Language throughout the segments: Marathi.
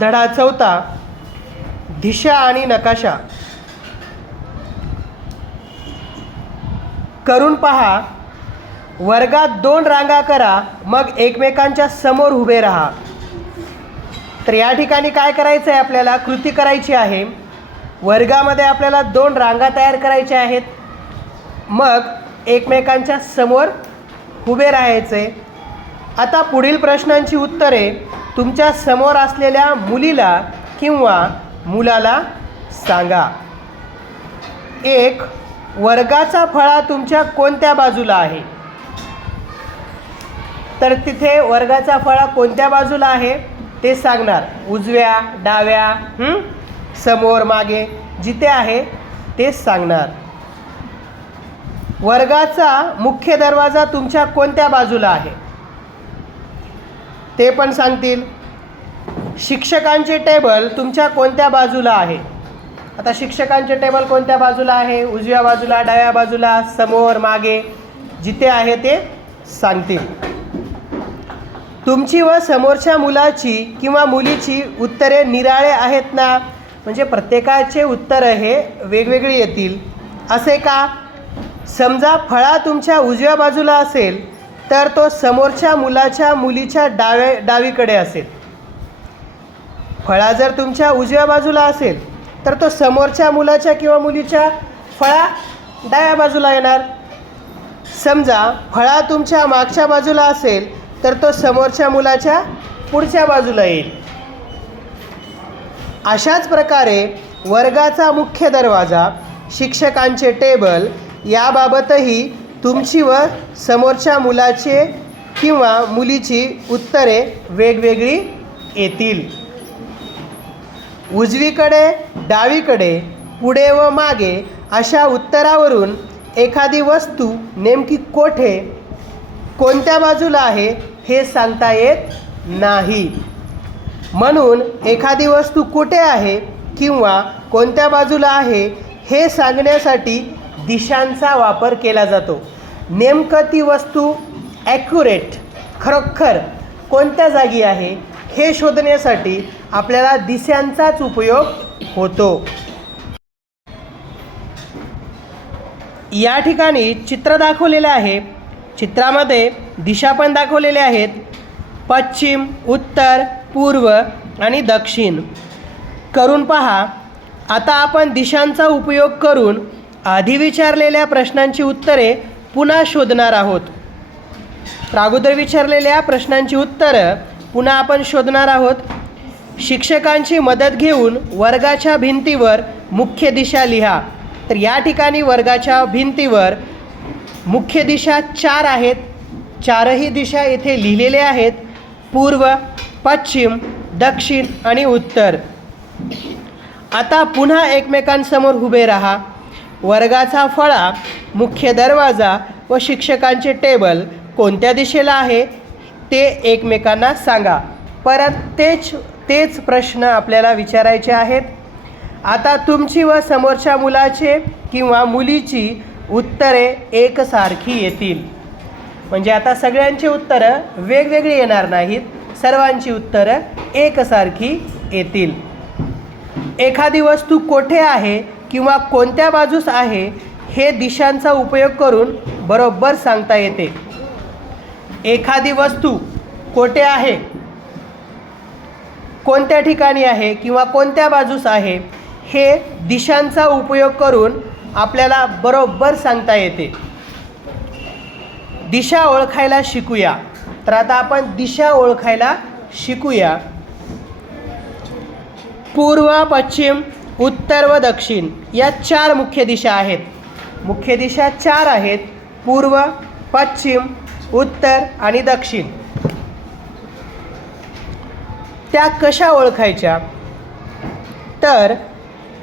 धडा चौथा दिशा आणि नकाशा. करून पहा वर्गात दोन रांगा करा मग एकमेकांच्या समोर उभे राहा. तर या ठिकाणी काय करायचं आहे आपल्याला? कृती करायची आहे. वर्गामध्ये आपल्याला दोन रांगा तयार करायच्या आहेत. मग एकमेकांच्या समोर उभे राहायचे. आता पुढील प्रश्नांची उत्तरे. तुमच्यासमोर असलेल्या मुलीला किंवा मुलाला सांगा. एक वर्गाचा फळा तुमच्या कोणत्या बाजूला आहे? तर तिथे वर्गाचा फळा कोणत्या बाजूला आहे? ते सांगणार. उजव्या डाव्या समोर मागे जिथे आहे ते सांगणार. वर्गाचा मुख्य दरवाजा तुमच्या कोणत्या बाजूला आहे? ते पण सांगतील. शिक्षकांचे टेबल तुमच्या कोणत्या बाजूला आहे? आता शिक्षकांचे टेबल कोणत्या बाजूला आहे? उजव्या बाजूला डाव्या बाजूला समोर मागे जिथे आहे ते सांगतील. तुमची व समोरच्या मुलाची किंवा मुलीची उत्तरे निराळे आहेत ना? म्हणजे प्रत्येकाचे उत्तर हे वेगवेगळी येतील. असे का? समजा फळा तुमच्या उजव्या बाजूला असेल तर तो समोरच्या मुलाच्या मुलीच्या डावे डावीकडे असेल. फळा जर तुमच्या उजव्या बाजूला असेल तर तो समोरच्या मुलाच्या किंवा मुलीच्या फळा डाव्या बाजूला येणार. समजा फळा तुमच्या मागच्या बाजूला असेल तर तो समोरच्या मुलाच्या पुढच्या बाजूला येईल. अशाच प्रकारे वर्गाचा मुख्य दरवाजा शिक्षकांचे टेबल याबाबतही तुमची व समोरच्या मुलाचे किंवा मुलीची उत्तरे वेगवेगळी येतील. उजवीकडे डावीकडे पुढे व मागे अशा उत्तरावरून एखादी वस्तू नेमकी कोठे कोणत्या बाजूला आहे हे सांगता येत नाही. म्हणून एखादी वस्तू कुठे आहे किंवा कोणत्या बाजूला आहे हे सांगण्यासाठी दिशांचा वापर केला जातो. नेमकं ती वस्तू ॲक्युरेट खरोखर कोणत्या जागी आहे हे शोधण्यासाठी आपल्याला दिशांचाच उपयोग होतो. या ठिकाणी चित्र दाखवलेलं आहे. चित्रामध्ये दिशा पण दाखवलेल्या आहेत. पश्चिम उत्तर पूर्व आणि दक्षिण. करून पहा. आता आपण दिशांचा उपयोग करून आधी विचारलेल्या प्रश्नांची उत्तरे पुन्हा शोधणार आहोत. तर अगोदर विचारलेल्या प्रश्नांची उत्तरं पुन्हा आपण शोधणार आहोत. शिक्षकांची मदत घेऊन वर्गाच्या भिंतीवर मुख्य दिशा लिहा. तर या ठिकाणी वर्गाच्या भिंतीवर मुख्य दिशा चार आहेत. चारही दिशा येथे लिहिलेल्या आहेत. पूर्व पश्चिम दक्षिण आणि उत्तर. आता पुन्हा एकमेकांसमोर उभे राहा. वर्गाचा फळा मुख्य दरवाजा व शिक्षकांचे टेबल कोणत्या दिशेला आहे ते एकमेकांना सांगा. परत तेच तेच प्रश्न आपल्याला विचारायचे आहेत. आता तुमची व समोरच्या मुलाचे किंवा मुलीची उत्तरे एकसारखी येतील. म्हणजे आता सगळ्यांची उत्तरं वेगवेगळी येणार नाहीत सर्वांची उत्तरं एकसारखी येतील. एखादी वस्तू कोठे आहे किंवा कोणत्या बाजूस आहे हे दिशांचा उपयोग करून बरोबर सांगता येते. एखादी वस्तू कोठे आहे? कोणत्या ठिकाणी आहे किंवा कोणत्या बाजूस आहे? हे दिशांचा उपयोग करून आपल्याला बरोबर सांगता येते. दिशा ओळखायला शिकूया. तर आता आपण दिशा ओळखायला शिकूया. पूर्व पश्चिम उत्तर व दक्षिण या चार मुख्य दिशा आहेत. मुख्य दिशा चार आहेत. पूर्व पश्चिम उत्तर आणि दक्षिण. त्या कशा ओळखायच्या? तर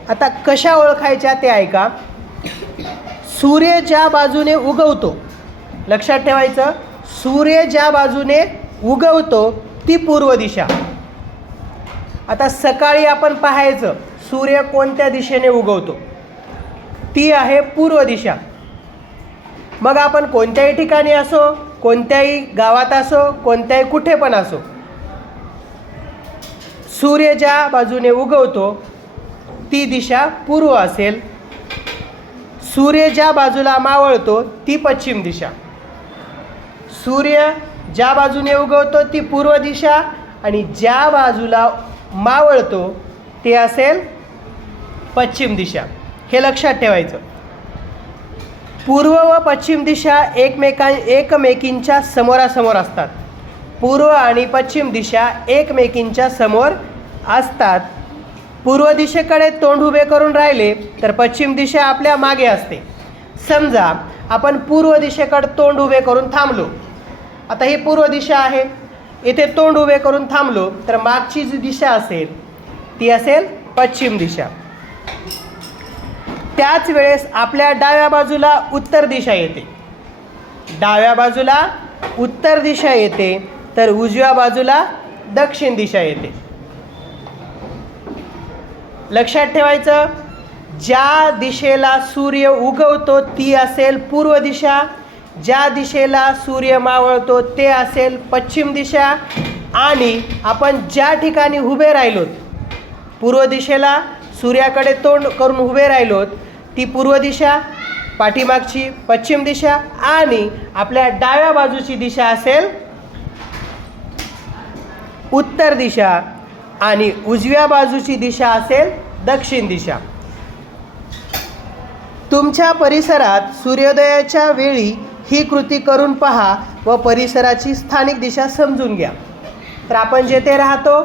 आता कशा ओळखायच्या ते ऐका. सूर्य ज्या बाजूने उगवतो लक्षात ठेवायचं सूर्य ज्या बाजूने उगवतो ती पूर्व दिशा. आता सकाळी आपण पाहायचं सूर्य कोणत्या दिशेने उगवतो? ती आहे पूर्व दिशा. मग आपण कोणत्याही ठिकाणी असो कोणत्याही गावात असो कोणत्याही कुठे पण असो सूर्य ज्या बाजूने उगवतो ती दिशा पूर्व असेल. सूर्य ज्या बाजूला मावळतो ती पश्चिम दिशा. सूर्य ज्या बाजूने उगवतो ती पूर्व दिशा आणि ज्या बाजूला मावळतो ते असेल पश्चिम दिशा. हे लक्षात ठेवायचं. पूर्व व पश्चिम दिशा एकमेकां एकमेकींच्या समोरासमोर असतात. पूर्व आणि पश्चिम दिशा एकमेकींच्या समोर असतात. पूर्व दिशेकडे तोंड उभे करून राहिले तर पश्चिम दिशा आपल्या मागे असते. समजा आपण पूर्व दिशेकडे तोंड उभे करून थांबलो. आता ही पूर्व दिशा आहे. इथे तोंड उभे करून थांबलो तर मागची जी दिशा असेल ती असेल पश्चिम दिशा. त्याच वेळेस आपल्या डाव्या बाजूला उत्तर दिशा येते. डाव्या बाजूला उत्तर दिशा येते तर उजव्या बाजूला दक्षिण दिशा येते. लक्षात ठेवायचं ज्या दिशेला सूर्य उगवतो ती असेल पूर्व दिशा. ज्या दिशेला सूर्य मावळतो ते असेल पश्चिम दिशा. आणि आपण ज्या ठिकाणी उभे राहिलोत पूर्व दिशेला सूर्याकडे तोंड करून उभे राहिलोत ती पूर्व दिशा पाठीमागची पश्चिम दिशा आणि आपल्या डाव्या बाजूची दिशा असेल उत्तर दिशा आणि उजव्या बाजूची दिशा असेल दक्षिण दिशा. तुमच्या परिसरात सूर्योदयाच्या वेळी ही कृती करून पहा व परिसराची स्थानिक दिशा समजून घ्या. तर आपण जेथे राहतो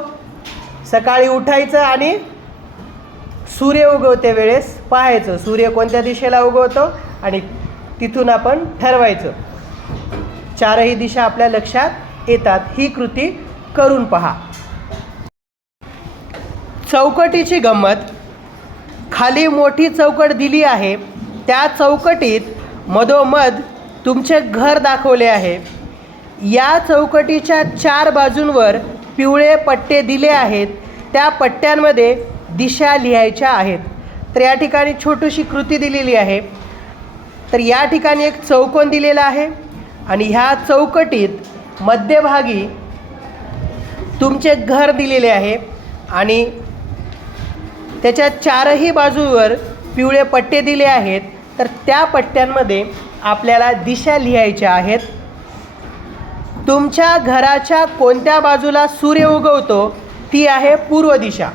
सकाळी उठायचं आणि सूर्य उगवते वेळेस पाहायचं. सूर्य कोणत्या दिशेला उगवतो आणि तिथून आपण ठरवायचं. चारही दिशा आपल्या लक्षात येतात. ही कृती करून पहा. चौकटीची गंमत. खाली मोठी चौकट दिली आहे. त्या चौकटीत मधोमध तुमचे घर दाखवले आहे. या चौकटीच्या चार बाजूंवर पिवळे पट्टे दिले आहेत. त्या पट्ट्यांमध्ये दिशा लिहायच्या आहेत. तर या ठिकाणी छोटीशी कृती दिलेली आहे. तर या ठिकाणी एक चौकोन दिलेला आहे आणि ह्या चौकटीत मध्यभागी तुमचे घर दिलेले आहे आणि त्याच्या चारही बाजूवर पिवळे पट्टे दिले आहेत. तर त्या पट्ट्यांमध्ये आपल्याला दिशा लिहायच्या आहेत. तुमच्या घराच्या कोणत्या बाजूला सूर्य उगवतो ती आहे पूर्व दिशा.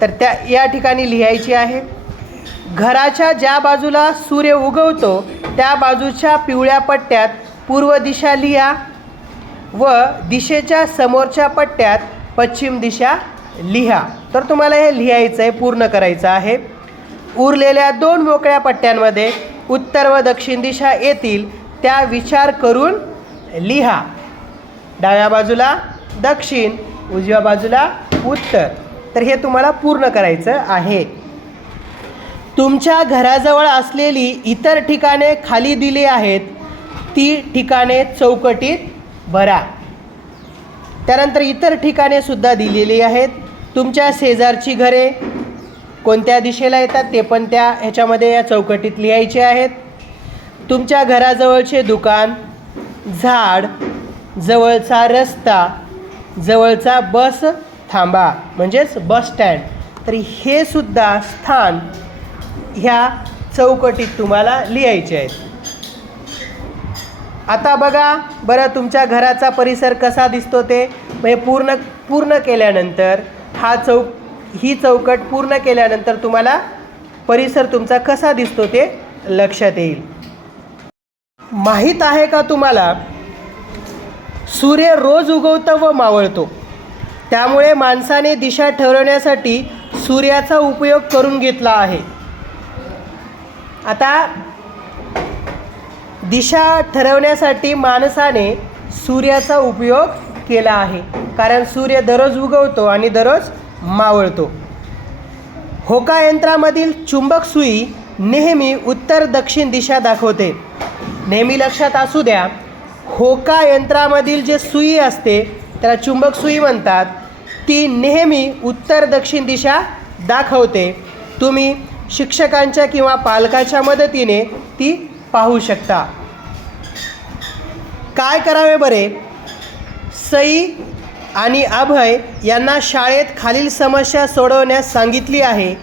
तर त्या या ठिकाणी लिहायची आहे घराच्या ज्या बाजूला सूर्य उगवतो त्या बाजूच्या पिवळ्या पट्ट्यात पूर्व दिशा लिहा व दिशेच्या समोरच्या पट्ट्यात पश्चिम दिशा लिहा. तर तुम्हाला हे लिहायचं आहे पूर्ण करायचं आहे. उरलेल्या दोन मोकळ्या पट्ट्यांमध्ये उत्तर व दक्षिण दिशा येतील त्या विचार करून लिहा. डाव्या बाजूला दक्षिण उजव्या बाजूला उत्तर. तर हे तुम्हाला पूर्ण करायचं आहे. तुमच्या घराजवळ असलेली इतर ठिकाणे खाली दिली आहेत ती ठिकाणे चौकटीत भरा. त्यानंतर इतर ठिकाणे सुद्धा दिलेली आहेत. तुमच्या शेजारची घरे कोणत्या दिशेला येतात ते पण त्या ह्याच्यामध्ये या चौकटीत लिहायचे आहेत. तुमच्या घराजवळचे दुकान झाड जवळचा रस्ता जवळचा बस थांबा म्हणजेच बस स्टँड. तर हे सुद्धा स्थान ह्या चौकटीत तुम्हाला लिहायचे आहेत. आता बघा बरं तुमच्या घराचा परिसर कसा दिसतो ते. म्हणजे पूर्ण पूर्ण केल्यानंतर हा चौक ही चौकट पूर्ण केल्यानंतर तुम्हाला परिसर तुमचा कसा दिसतो ते लक्षात येईल. माहीत आहे का तुम्हाला? सूर्य रोज उगवतो व मावळतो. त्यामुळे माणसाने दिशा ठरवण्यासाठी सूर्याचा उपयोग करून घेतला आहे. आता दिशा ठरवण्यासाठी माणसाने सूर्याचा उपयोग केला आहे. कारण सूर्य दररोज उगवतो आणि दररोज मावळतो. होका यंत्रामधील चुंबक सुई नेहमी उत्तर दक्षिण दिशा दाखवते. नेहमी लक्षात असू द्या होका यंत्रामधील जे सुई असते त्याला चुंबक सुई म्हणतात. ती नेहमी उत्तर दक्षिण दिशा दाखवते. तुम्ही शिक्षकांच्या किंवा पालकाच्या मदतीने ती पाहू शकता. काय करावे बरे? सई आणि अभय यांना शाळेत खालील समस्या सोडवण्यास सांगितली आहे.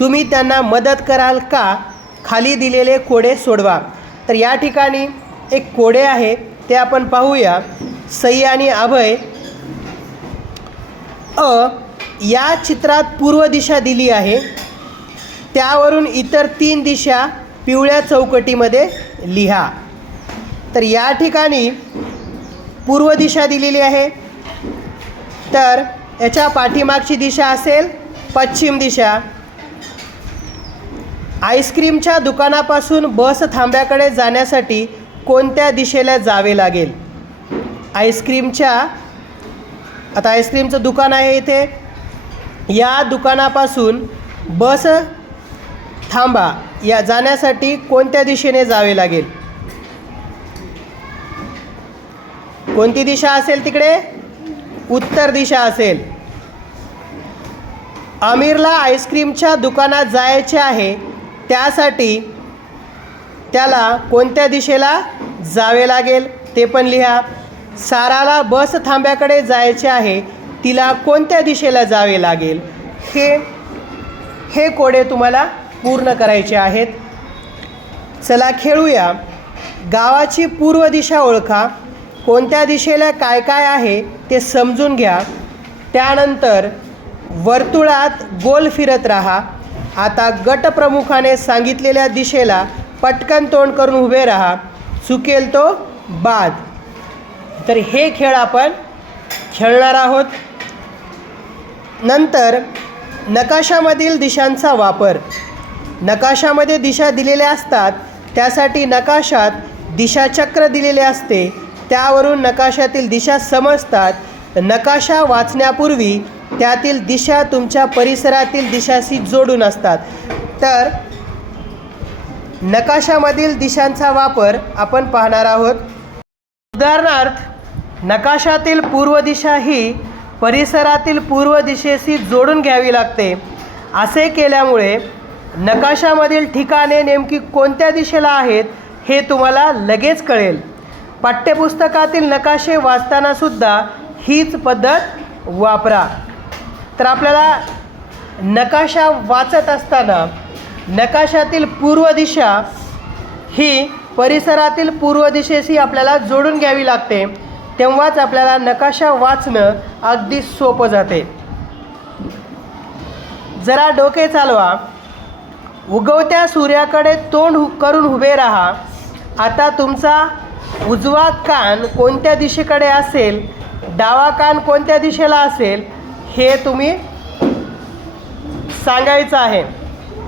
तुम्ही त्यांना मदत कराल का? खाली दिलेले कोडे सोडवा. तर या ठिकाणी एक कोडे आहे ते आपण पाहूया. सई आणि अभय अ या चित्रात पूर्व दिशा दिली आहे. त्यावरून इतर तीन दिशा पिवळ्या चौकटीमध्ये लिहा. तर या ठिकाणी पूर्व दिशा दिलेली आहे. तर याच्या पाठीमागची दिशा असेल पश्चिम दिशा. आईस्क्रीमच्या दुकानापासून बस थांब्याकडे जाण्यासाठी कोणत्या दिशेला जावे लागेल? आईस्क्रीमच्या आता आईस्क्रीमचं दुकान आहे इथे. या दुकानापासून बस थांबा. या जाण्यासाठी कोणत्या दिशेने जावे लागेल? कोणती दिशा असेल तिकडे? उत्तर दिशा असेल. आमिरला आईस्क्रीमच्या दुकानात जायचे आहे. त्यासाठी त्याला कोणत्या दिशेला जावे लागेल ते पण लिहा. साराला बस थांब्याकडे जायचे आहे. तिला कोणत्या दिशेला जावे लागेल? हे हे कोडे तुम्हाला पूर्ण करायचे आहेत. चला खेळूया. गावाची पूर्व दिशा ओळखा. कोणत्या दिशेला काय काय आहे ते समजून घ्या. त्यानंतर वर्तुळात गोल फिरत राहा. आता गटप्रमुखाने सांगितलेल्या दिशेला पटकन तोंड करून उभे राहा. चुकेल तो बाद. तर हे खेळ आपण खेळणार आहोत. नंतर नकाशामधील दिशांचा वापर. नकाशामध्ये दिशा दिलेल्या असतात त्यासाठी नकाशात दिशाचक्र दिलेले असते. त्यावरून नकाशातील दिशा समजतात. नकाशा वाचण्यापूर्वी त्यातील दिशा तुमच्या परिसरातील दिशाशी जोडून असतात. तर नकाशामधील दिशांचा वापर आपण पाहणार आहोत. उदाहरणार्थ नकाशातील पूर्व दिशा ही परिसरातील पूर्व दिशेशी जोडून घ्यावी लागते. असे केल्यामुळे नकाशामधील ठिकाणे नेमकी कोणत्या दिशेला आहेत हे तुम्हाला लगेच कळेल. पाठ्यपुस्तकातील नकाशे वाचतानासुद्धा हीच पद्धत वापरा. तर आपल्याला नकाशा वाचत असताना नकाशातील पूर्व दिशा ही परिसरातील पूर्व दिशेशी आपल्याला जोडून घ्यावी लागते. तेव्हाच आपल्याला नकाशा वाचणं अगदी सोपं जाते. जरा डोके चालवा. उगवत्या सूर्याकडे तोंड हु- करून उभे राहा. आता तुमचा उजवा कान कोणत्या दिशेकडे असेल? डावा कान कोणत्या दिशेला असेल? हे तुम्ही सांगायचं आहे.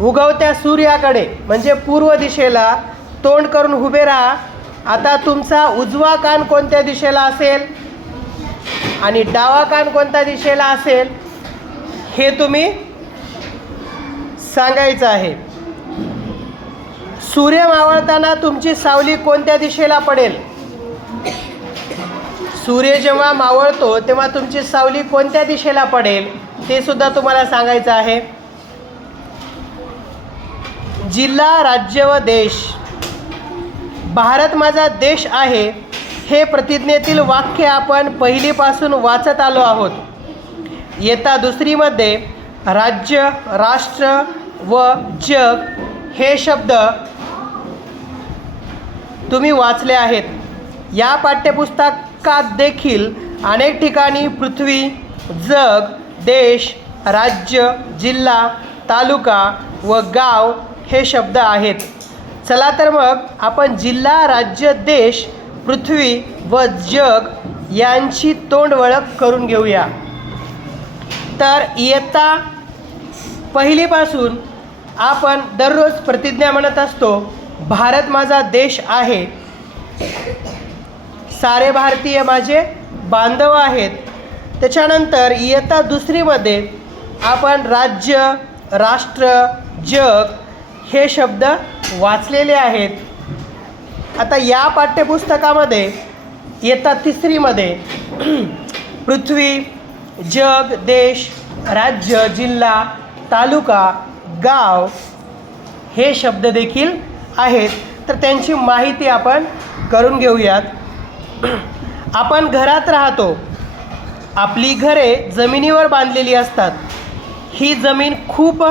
उगवत्या सूर्याकडे म्हणजे पूर्व दिशेला तोंड करून उभे राहा. आता तुमचा उजवा कान कोणत्या दिशेला असेल? आणि डावा कान कोणत्या दिशेला असेल? हे तुम्ही सांगायचं आहे. सूर्य मावळताना तुमची सावली कोणत्या दिशेला पडेल? सूर्य जेव्हा मावळतो तेव्हा तुमची सावली कोणत्या दिशेला पडेल? ते सुद्धा तुम्हाला सांगायचं आहे. जिल्हा राज्य व देश. भारत माझा देश आहे हे प्रतिज्ञेतील वाक्य आपण पहिलीपासून वाचत आलो आहोत. येता दुसरीमध्ये राज्य राष्ट्र व जग हे शब्द तुम्ही वाचले आहेत. या पाठ्यपुस्तकात देखील अनेक ठिकाणी पृथ्वी जग देश राज्य जिल्हा तालुका व गाव हे शब्द आहेत. चला तर मग आपण जिल्हा राज्य देश पृथ्वी व जग यांची तोंडवळख करून घेऊया. तर इयत्ता पहिलीपासून आपण दररोज प्रतिज्ञा म्हणत असतो भारत माझा देश आहे. सारे भारतीय माझे बांधव आहेत. त्याच्यानंतर इयत्ता दुसरीमध्ये आपण राज्य राष्ट्र जग हे शब्द वाचलेले आहेत. आता या पाठ्यपुस्तकामध्ये इयत्ता तिसरीमध्ये पृथ्वी जग देश राज्य जिल्हा तालुका गाव हे शब्द देखील आहेत. तर त्यांची माहिती आपण करून घेऊयात. आपण घरात राहतो. आपली घरे जमिनीवर बांधलेली असतात. ही जमीन खूप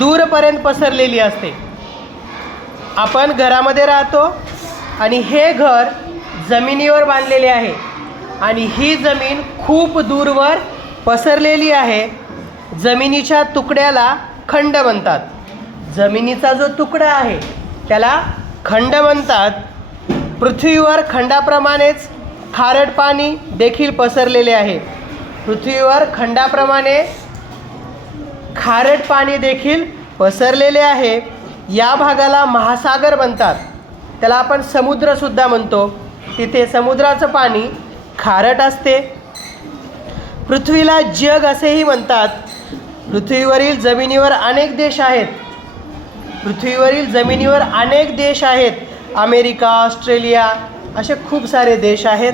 दूरपर्यंत पसरलेली असते. आपण घरामध्ये राहतो आणि हे घर जमिनीवर बांधलेले आहे आणि ही जमीन खूप दूरवर पसरलेली आहे. जमिनीच्या तुकड्याला खंड म्हणतात. जमिनीचा जो तुकडा आहे त्याला खंड म्हणतात. पृथ्वीवर खंडाप्रमाणेच खारट पाणी देखील पसरलेले आहे. पृथ्वीवर खंडाप्रमाणे खारट पाणी देखील पसरलेले आहे. या भागाला महासागर म्हणतात. त्याला आपण समुद्रसुद्धा म्हणतो. तिथे समुद्राचं पाणी खारट असते. पृथ्वीला जग असेही म्हणतात. पृथ्वीवरील जमिनीवर अनेक देश आहेत. पृथ्वीवरील जमिनीवर अनेक देश आहेत. अमेरिका ऑस्ट्रेलिया असे खूप सारे देश आहेत.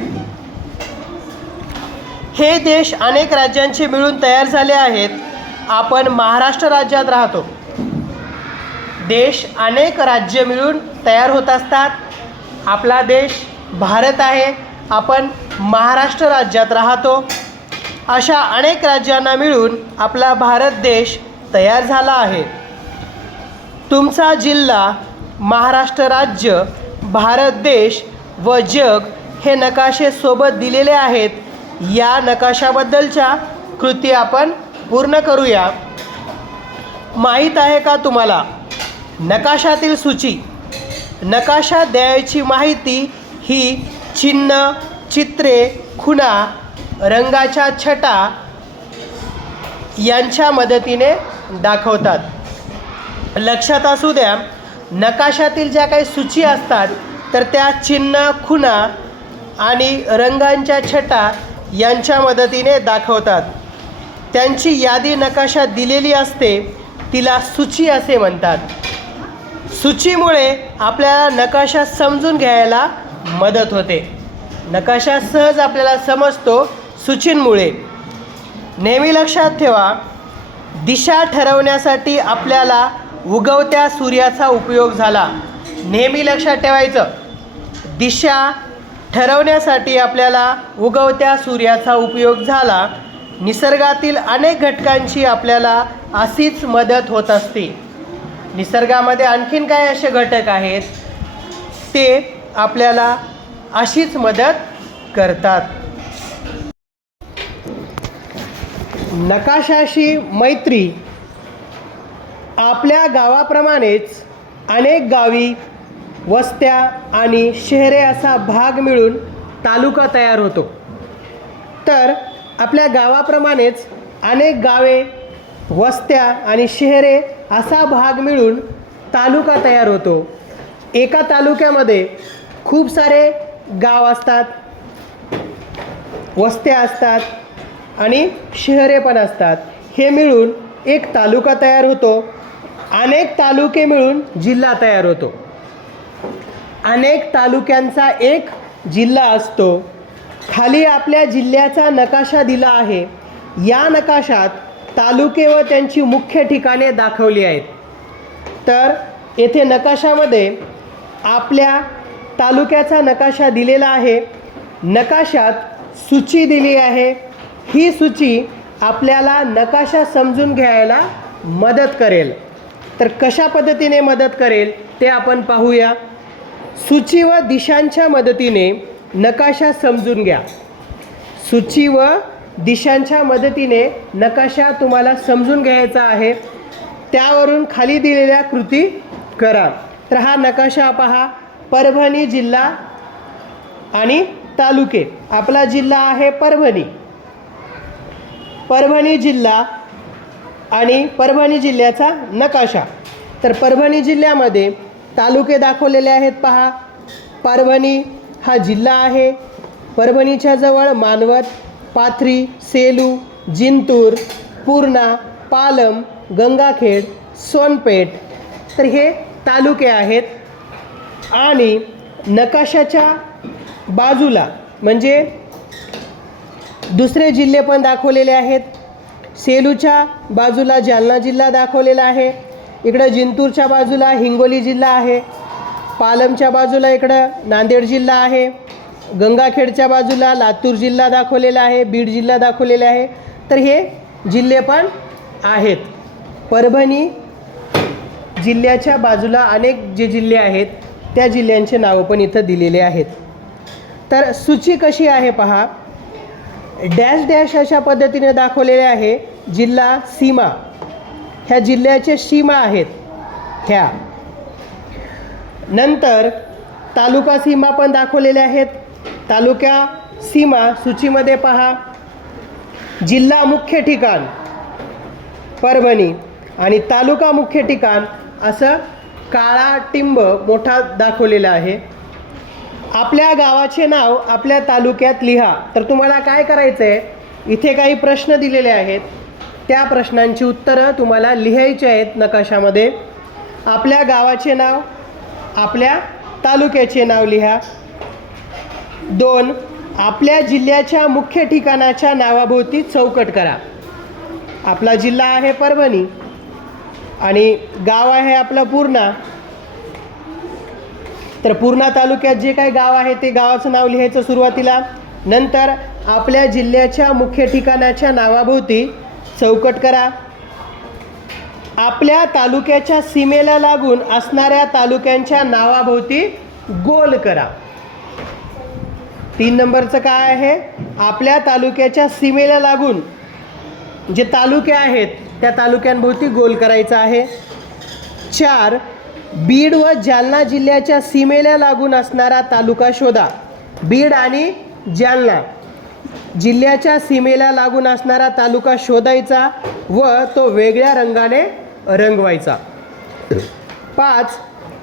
हे देश अनेक राज्यांचे मिळून तयार झाले आहेत. आपण महाराष्ट्र राज्यात राहतो. देश अनेक राज्य मिळून तयार होत असतात. आपला देश भारत आहे. आपण महाराष्ट्र राज्यात राहतो. अशा अनेक राज्यांना मिळून आपला भारत देश तयार झाला आहे. तुमचा जिल्हा महाराष्ट्र राज्य भारत देश व जग हे नकाशे सोबत दिलेले आहेत. या नकाशाबद्दलच्या कृती आपण पूर्ण करूया. माहीत आहे का तुम्हाला? नकाशातील सूची. नकाशा द्यायची माहिती ही चिन्ह चित्रे खुणा रंगाच्या छटा यांच्या मदतीने दाखवतात. लक्षात असू द्या नकाशातील ज्या काही सूची असतात तर त्या चिन्ह खुणा आणि रंगांच्या छटा यांच्या मदतीने दाखवतात. त्यांची यादी नकाशा दिलेली असते तिला सूची असे म्हणतात. सूचीमुळे आपल्याला नकाशा समजून घ्यायला मदत होते. नकाशा सहज आपल्याला समजतो सूचींमुळे. नेहमी लक्षात ठेवा दिशा ठरवण्यासाठी आपल्याला उगवत्या सूर्याचा उपयोग झाला. नेहमी लक्षात ठेवायचं दिशा ठरवण्यासाठी आपल्याला उगवत्या सूर्याचा उपयोग झाला. निसर्गातील अनेक घटकांची आपल्याला अशीच मदत होत असते. निसर्गामध्ये आणखीन काय असे घटक आहेत? ते आपल्याला अशीच मदत करतात. नकाशाशी मैत्री आपल्या गावाप्रमाणेच अनेक गावी वस्त्या आणि शहरे असा भाग मिळून तालुका तयार होतो. तर आपल्या गावाप्रमाणेच अनेक गावे वस्त्या आणि शहरे असा भाग मिळून तालुका तयार होतो. एका तालुक्यामध्ये खूप सारे गाव असतात वस्त्या असतात आणि शहरे पण असतात. हे मिळून एक तालुका तयार होतो. अनेक तालुके मिळून जिल्हा तयार होतो. अनेक तालुक्यांचा एक जिल्हा असतो. खाली आपल्या जिल्ह्याचा नकाशा दिला आहे. या नकाशात तालुके व त्यांची मुख्य ठिकाणे दाखवली आहेत. तर येथे नकाशामध्ये आपल्या तालुक्याचा नकाशा दिलेला आहे. नकाशात सूची दिली आहे. ही सूची आपल्याला नकाशा समजून घ्यायला मदत करेल. तर कशा पद्धतीने मदत करेल ते आपण पाहूया. सूची व दिशांच्या मदतीने नकाशा समजून घ्या. सूची व दिशांच्या मदतीने नकाशा तुम्हाला समजून घ्यायचा आहे. त्यावरून खाली दिलेल्या कृती करा. तर हा नकाशा पहा. परभणी जिल्हा आणि तालुके. आपला जिल्हा आहे परभणी. परभणी जिल्हा आणि परभणी जिल्ह्याचा नकाशा. तर परभणी जिल्ह्यामध्ये तालुके दाखवलेले आहेत पहा. परभणी हा जिल्हा आहे. परभणीच्या जवळ मानवत पाथरी सेलू जिंतूर पूर्णा पालम गंगाखेड सोनपेठ. तर हे तालुके आहेत. आणि नकाशाच्या बाजूला म्हणजे दुसरे जिल्हे पण दाखवलेले आहेत. सेलूच्या बाजूला जालना जिल्हा दाखवलेला आहे. इकडं जिंतूरच्या बाजूला हिंगोली जिल्हा आहे. पालमच्या बाजूला इकडं नांदेड जिल्हा आहे. गंगाखेडच्या बाजूला लातूर जिल्हा दाखवलेला आहे बीड जिल्हा दाखवलेला आहे. तर हे जिल्हे पण आहेत. परभणी जिल्ह्याच्या बाजूला अनेक जे जिल्हे आहेत त्या जिल्ह्यांचे नावं पण इथं दिलेले आहेत. तर सूची कशी आहे पहा. डॅश डॅश अशा पद्धतीने दाखवलेले आहे जिल्हा सीमा. ह्या जिल्ह्याचे सीमा आहेत. ह्या. नंतर तालुका सीमा पण दाखवलेल्या आहेत. तालुक्या सीमा सूचीमध्ये पहा. जिल्हा मुख्य ठिकाण परभणी आणि तालुका मुख्य ठिकाण असं काळा टिंब मोठा दाखवलेला आहे. आपल्या गावाचे नाव आपल्या तालुक्यात लिहा. तर तुम्हाला काय करायचं आहे इथे काही प्रश्न दिलेले आहेत. त्या प्रश्नांची उत्तरं तुम्हाला लिहायची आहेत नकाशामध्ये. आपल्या गावाचे नाव आपल्या तालुक्याचे नाव लिहा. दोन आपल्या जिल्ह्याच्या मुख्य ठिकाणाच्या नावाभोवती चौकट करा. आपला जिल्हा आहे परभणी आणि गाव आहे आपलं पूर्णा. तर पूर्णा तालुक्यात जे काही गाव आहे ते गावाचं नाव लिहायचं सुरुवातीला. नंतर आपल्या जिल्ह्याच्या मुख्य ठिकाणाच्या नावाभोवती चौकट करा. आपल्या तालुक्याच्या सीमेला लागून असणाऱ्या तालुक्यांच्या नावाभोवती गोल करा. तीन नंबरचं काय आहे? आपल्या तालुक्याच्या सीमेला लागून जे तालुके आहेत त्या तालुक्यांभोवती गोल करायचा आहे. चार बीड व जालना जिल्ह्याच्या सीमेला लागून असणारा तालुका शोधा. बीड आणि जालना जिल्ह्याच्या सीमेला लागून असणारा तालुका शोधायचा व तो वेगळ्या रंगाने रंगवायचा. पाच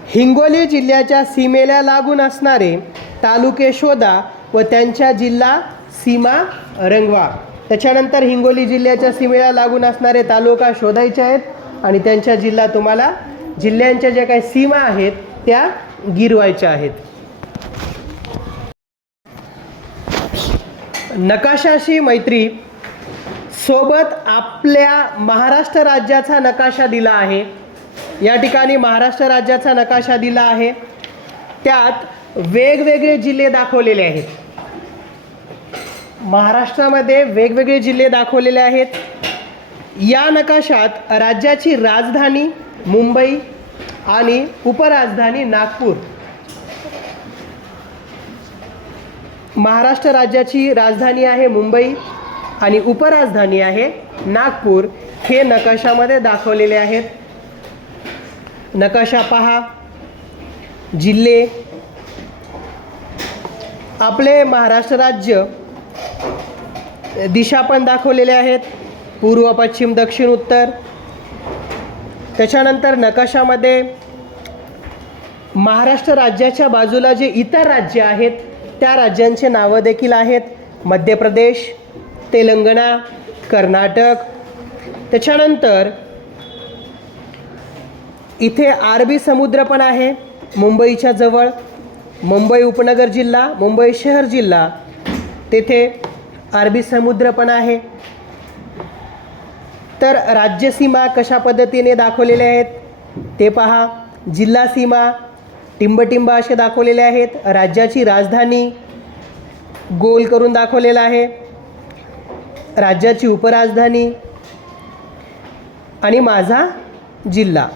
हिंगोली जिल्ह्याच्या सीमेला लागून असणारे तालुके शोधा व त्यांच्या जिल्हा सीमा रंगवा. त्याच्यानंतर हिंगोली जिल्ह्याच्या सीमेला लागून असणारे तालुका शोधायचे आहेत आणि त्यांच्या जिल्हा तुम्हाला जिल्ह्यांच्या ज्या काही सीमा आहेत त्या गिरवायच्या आहेत. नकाशाशी मैत्री सोबत आपल्या महाराष्ट्र राज्याचा नकाशा दिला आहे. या ठिकाणी महाराष्ट्र राज्याचा नकाशा दिला आहे. त्यात वेगवेगळे जिल्हे दाखवलेले आहेत. महाराष्ट्रामध्ये वेगवेगळे जिल्हे दाखवलेले आहेत. या नकाशात राज्याची राजधानी मुंबई आणि उपराजधानी नागपूर. महाराष्ट्र राज्याची राजधानी आहे मुंबई. आणि उपराजधानी आहे नागपूर. हे नकाशामध्ये दाखवलेले आहेत. नकाशा पहा. जिल्हे. आपले महाराष्ट्र राज्य. दिशा पण दाखवलेले आहेत. पूर्व पश्चिम दक्षिण उत्तर. त्याच्यानंतर नकाशामध्ये महाराष्ट्र राज्याच्या बाजूला जे इतर राज्य आहेत त्या राज्यांचे नावं देखील आहेत. मध्य प्रदेश तेलंगणा कर्नाटक. त्याच्यानंतर इथे अरबी समुद्र पण आहे मुंबईच्या जवळ. मुंबई उपनगर जिल्हा मुंबई शहर जिल्हा. तेथे अरबी समुद्र पण आहे. तर राज्यसीमा कशा पद्धतीने दाखवलेले आहेत ते पहा. जिल्हा सीमा टिंबटिंब असे दाखवलेले आहेत. राज्याची राजधानी गोल करून दाखवलेला आहे. राज्याची उपराजधानी आणि माझा जिल्हा.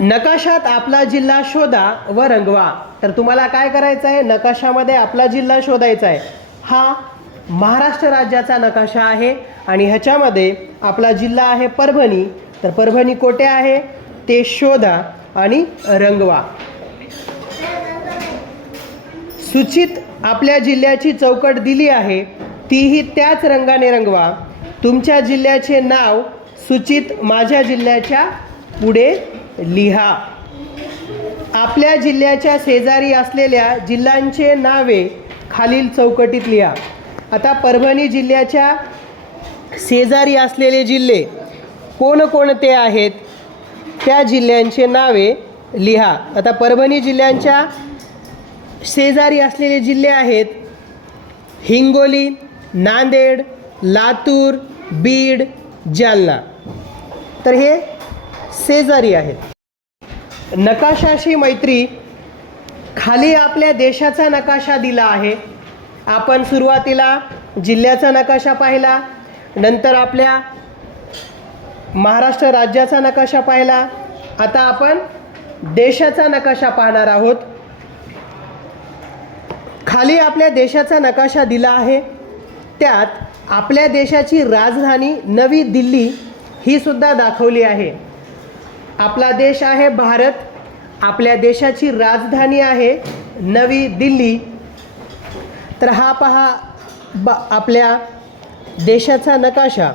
नकाशात आपला जिल्हा शोधा व रंगवा. तर तुम्हाला काय करायचं आहे? नकाशामध्ये आपला जिल्हा शोधायचा आहे. हा महाराष्ट्र राज्याचा नकाशा आहे आणि ह्याच्यामध्ये आपला जिल्हा आहे परभणी. तर परभणी कोठे आहे? ते शोधा आणि रंगवा. सूचित आपल्या जिल्ह्याची चौकट दिली आहे. तीही त्याच रंगाने रंगवा. तुमच्या जिल्ह्याचे नाव सूचित माझ्या जिल्ह्याच्या पुढे लिहा. आपल्या जिल्ह्याच्या शेजारी असलेल्या जिल्ह्यांचे नावे खालील चौकटीत लिहा. आता परभणी जिल्ह्याच्या शेजारी असलेले जिल्हे कोणकोणते आहेत त्या जिल्ह्यांचे नावे लिहा. आता परभणी जिल्ह्यांच्या शेजारी असलेले जिल्हे आहेत हिंगोली नांदेड लातूर बीड जालना. तर हे शेजारी आहेत. नकाशाशी मैत्री खाली आपल्या देशाचा नकाशा दिला आहे. आपण सुरुवातीला जिल्ह्याचा नकाशा पाहिला नंतर आपल्या महाराष्ट्र राज्याचा नकाशा पाहिला. आता आपण देशाचा नकाशा पाहणार आहोत. खाली आपल्या देशाचा नकाशा दिला आहे. त्यात आपल्या देशाची राजधानी नवी दिल्ली ही सुद्धा दाखवली आहे. आपला देश आहे भारत आपल्या देशाची राजधानी आहे नवी दिल्ली. तर हा पहा ब आपल्या देशाचा नकाशा.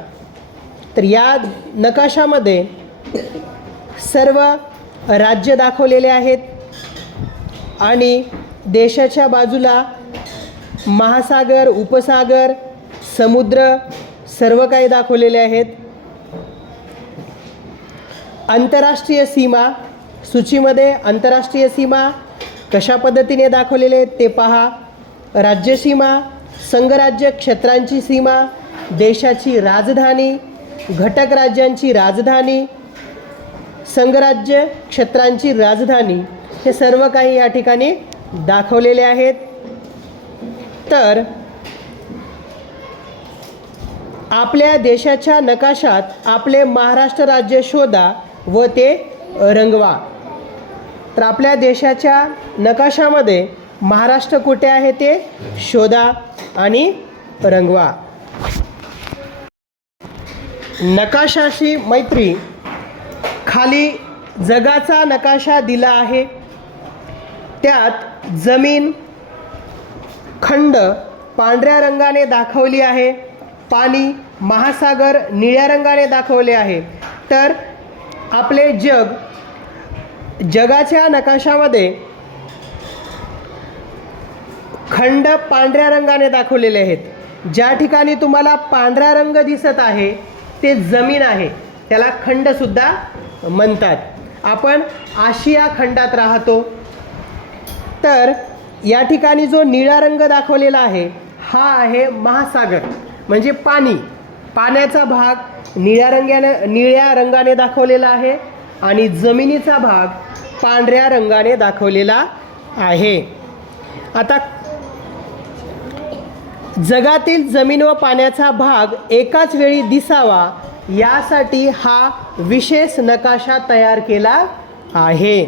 तर या नकाशामध्ये सर्व राज्य दाखवलेले आहेत आणि देशाच्या बाजूला महासागर उपसागर समुद्र सर्व काही दाखवलेले आहेत. आंतरराष्ट्रीय सीमा सूचीमध्ये आंतरराष्ट्रीय सीमा कशा पद्धतीने दाखवलेले आहेत ते पहा. राज्यसीमा संघराज्य क्षेत्रांची सीमा देशाची राजधानी घटक राज्यांची राजधानी संघराज्य क्षेत्रांची राजधानी हे सर्व काही या ठिकाणी दाखवलेले आहेत. तर आपल्या देशाच्या नकाशात आपले महाराष्ट्र राज्य शोधा व ते रंगवा. तर आपल्या देशाच्या नकाशामध्ये महाराष्ट्र कुठे आहे ते शोधा आणि रंगवा. नकाशाशी मैत्री. खाली जगाचा नकाशा दिला आहे. त्यात जमीन खंड पांढऱ्या रंगाने दाखवली आहे. पाणी महासागर निळ्या रंगाने दाखवले आहे. तर आपले जग जगाच्या नकाशामध्ये खंड पांढऱ्या रंगाने दाखवलेले आहेत. ज्या ठिकाणी तुम्हाला पांढरा रंग दिसत आहे ते जमीन आहे. त्याला खंडसुद्धा म्हणतात. आपण आशिया खंडात राहतो. तर या ठिकाणी जो निळा रंग दाखवलेला आहे हा आहे महासागर. म्हणजे पाणी. पाण्याचा भाग निळ्या रंगाने निळ्या रंगाने दाखवलेला आहे आणि जमिनीचा भाग पांढऱ्या रंगाने दाखवलेला आहे. आता जगातील जमीन व पाण्याचा भाग एकाच वेळी दिसावा यासाठी हा विशेष नकाशा तयार केला आहे.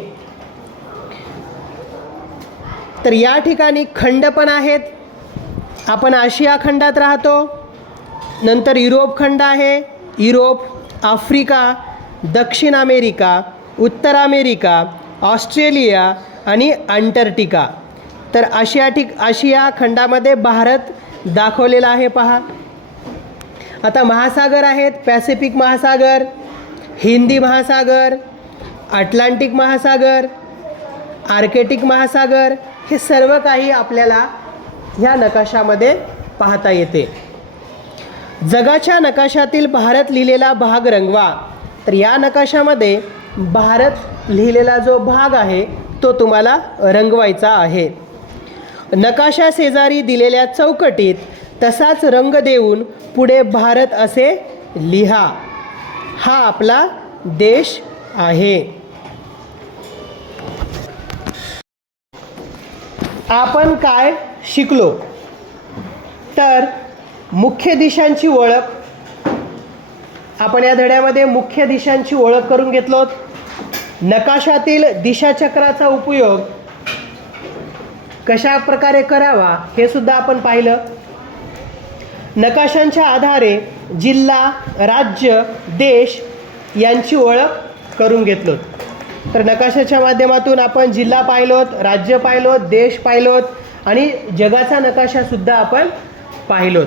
तर या ठिकाणी खंड पण आहेत. आपण आशिया खंडात राहतो. नंतर युरोप खंड आहे. युरोप आफ्रिका दक्षिण अमेरिका उत्तर अमेरिका ऑस्ट्रेलिया आणि अंटार्क्टिका. तर आशिया ठिक आशिया खंडामध्ये भारत दाखवलेला आहे पहा. आता महासागर आहेत. पॅसिफिक महासागर हिंदी महासागर अटलांटिक महासागर आर्केटिक महासागर हे सर्व काही आपल्याला ह्या नकाशामध्ये पाहता येते. जगाच्या नकाशातील भारत लिहिलेला भाग रंगवा. तर या नकाशामध्ये भारत लिहिलेला जो भाग आहे तो तुम्हाला रंगवायचा आहे. नकाशा शेजारी दिलेल्या चौकटीत तसाच रंग देऊन पुढे भारत असे लिहा. हा आपला देश आहे. आपण काय शिकलो? तर मुख्य दिशांची ओळख. आपण या धड्यामध्ये मुख्य दिशांची ओळख करून घेतलो. नकाशातील दिशाचक्राचा उपयोग कशा प्रकारे करावा हे सुद्धा आपण पाहिलं. नकाशांच्या आधारे जिल्हा राज्य देश यांची ओळख करून घेतलो. तर नकाशाच्या माध्यमातून आपण जिल्हा पाहिलोत राज्य पाहिलोत देश पाहिलोत आणि जगाचा नकाशासुद्धा आपण पाहिलोत.